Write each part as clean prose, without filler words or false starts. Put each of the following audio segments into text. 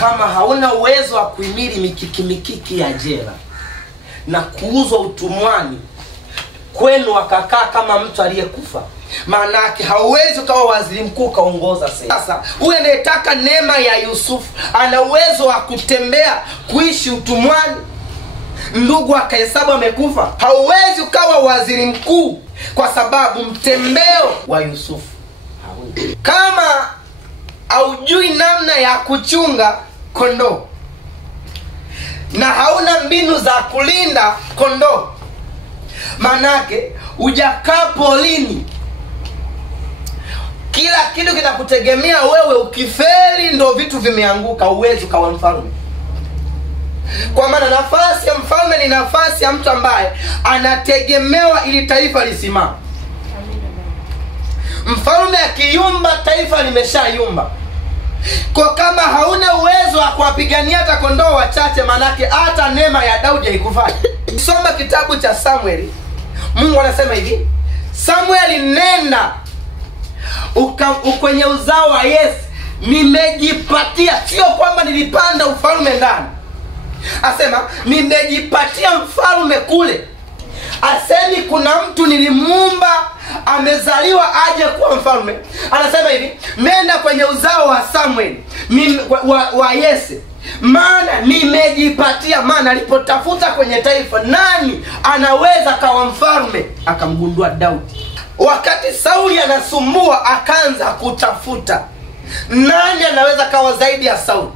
kama hauna uwezo wa kuhimili mikiki ya jela na kuuzwa utumwani kwenu wakakaa kama mtu aliyekufa, maana yake hauwezi ukawa waziri mkuu kaongoza sasa. Sasa huyu anayetaka neema ya Yusufu ana uwezo wa kutembea kuishi utumwani, ndugu akahesabu amekufa. Hauwezi ukawa waziri mkuu kwa sababu mtembeo wa Yusufu hauwezi. Kama haujui namna ya kuchunga kondoo na hauna mbinu za kulinda kondoo, manake hujakaa polini, kila kitu kinakutegemea wewe. Ukifeli ndo vitu vimeanguka, uwezi ukawa mfalme. Kwa maana nafasi ya mfalme ni nafasi ya mtu ambaye anategemewa ili taifa lisimame. Mfalme akiyumba, taifa limeshayumba. Kwa kama hauna uwezo wa kuwapigania hata kondoo wachache, manake hata neema ya Daudi haikufanya. Soma kitabu cha Samueli. Mungu anasema hivi, Samueli nenda kwenye uzao wa Yese, nimejipatia, sio kwamba nilipanda ufalme ndani. Asema nimejipatia mfalme kule. Asemi kuna mtu nilimuumba amezaliwa aje kuwa mfalme. Anasema hivi, nenda kwenye uzao wa Samueli wa Yese, maana nimejipatia. Maana alipotafuta kwenye taifa nani anaweza kawa mfalme, akamgundua Daudi. Wakati Sauli anasumbua, akaanza kutafuta nani anaweza kawa zaidi ya Sauli.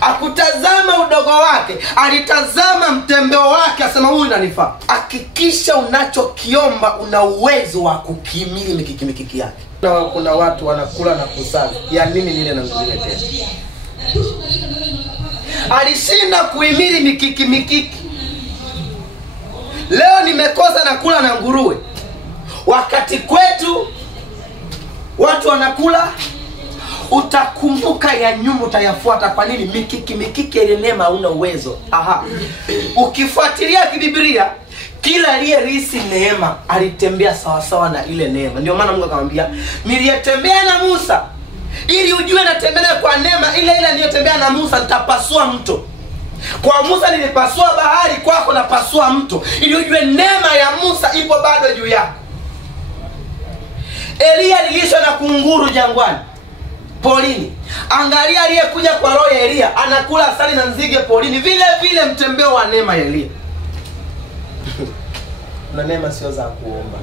Akutazama udogo wake, alitazama mtembeo wake, asema huyu ananifaa. Hakikisha unachokiomba una uwezo wa kukimili mikiki yake. Na kuna watu wanakula na kusaza, ya nini nile na nguruwe tena? Alishinda kuhimili mikiki. Leo nimekosa na kula na nguruwe, wakati kwetu watu wanakula. Utakumbuka ya nyuma, utayafuata. Kwa nini? Mikiki ile neema hauna uwezo. Ukifuatilia kibiblia, kila aliyerisi neema alitembea sawa sawa na ile neema. Ndio maana Mungu akamwambia, niliyetembea na Musa ili ujue natembea kwa neema ile ile niliyotembea na Musa, nitapasua mto. Kwa Musa nilipasua bahari, kwako napasua mto, ili ujue neema ya Musa ipo bado juu yako. Elia alilishwa na kunguru jangwani, polini. Angalia aliyekuja kwa roho ya Elia anakula asali na nzige polini. Vile vile mtembeo wa neema ya Elia. Na neema sio za kuomba.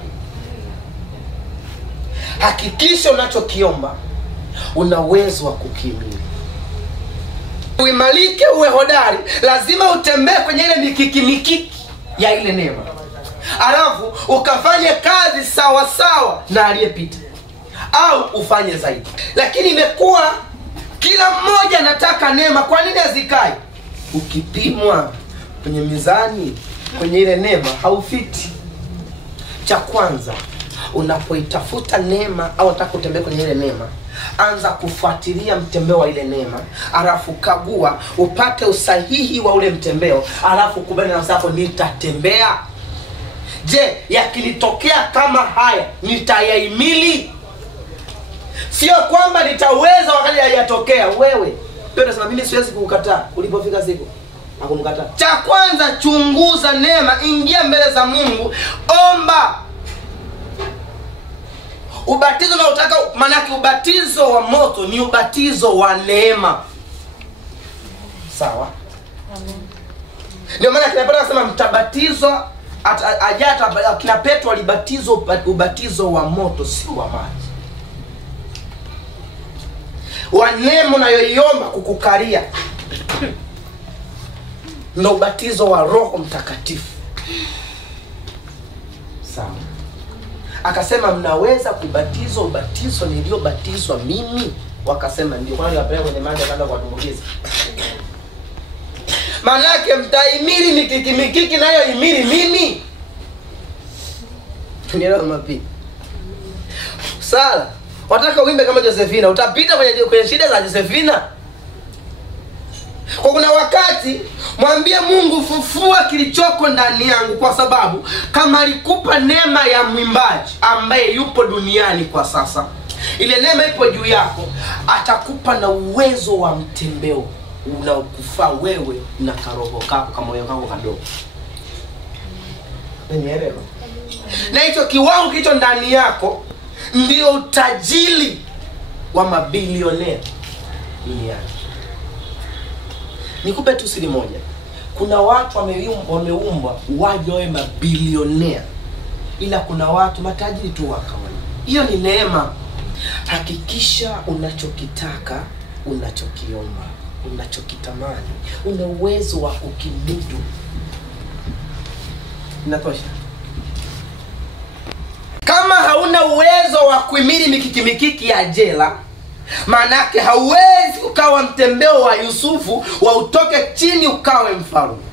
Hakikisha unachokiomba una uwezo wa kukimili. Uimalike, uwe hodari, lazima utembee kwenye ile mikiki ya ile neema. Alafu ukafanye kazi sawa sawa na aliyepita, au ufanye zaidi. Lakini imekuwa kila mmoja anataka neema. Kwa nini hazikai? Ukipimwa kwenye mizani, kwenye ile neema haufiti. Cha kwanza, unapoitafuta neema au unataka kutembea kwenye ile neema, anza kufuatilia mtembeo wa ile neema, alafu kagua upate usahihi wa ule mtembeo, alafu kubali na sapo, nitatembea. Je, yakilitokea kama haya nitayahimili? Sio kwamba nitaweza wakati hayatokea. Wewe ndio unasema mimi siwezi kukukataa, ulipofika siku akumkataa. Cha kwanza, chunguza neema, ingia mbele za Mungu, omba. Ubatizo na utaka, manake ubatizo wa moto ni ubatizo wa neema. Sawa? Amen. Ndio maana kinapenda kusema mtabatizwa ajata. Kina Petro alibatizwa ubatizo wa moto, si wa maji. Wa neema unayoiomba kukukaria ndio ubatizo wa Roho Mtakatifu. Sawa? Akasema mnaweza kubatizwa ubatizo niliobatizwa mimi? Wakasema ndio. Kwa nini wapeleka kwenye maji akaanza kuwatumbukiza? Manake mtahimili mikiki nayo himili mimi. Tunaelewa mapi? Sala, wataka uimbe kama Josephina, utapita kwenye shida za Josephina? Kwa kuna wakati mwambie Mungu, fufua kilichoko ndani yangu, kwa sababu kama alikupa neema ya mwimbaji ambaye yupo duniani kwa sasa, ile neema ipo juu yako, atakupa na uwezo wa mtembeo unaokufaa wewe na karoho kako kama moyo wako kadogo. Unielewa? Na hicho kiwango kilicho ndani yako ndio utajiri wa mabilionea duniani. Nikupe tu siri moja. Kuna watu wameumbwa waje wawe mabilionea, ila kuna watu matajiri tu wa kawaida. Hiyo ni neema. Hakikisha unachokitaka, unachokiomba, unachokitamani, una uwezo wa kukimudu. Inatosha. Kama hauna uwezo wa kuhimili mikiki ya jela, manake hauwezi ukawa mtembeo wa Yusufu wa utoke chini ukawe mfalme.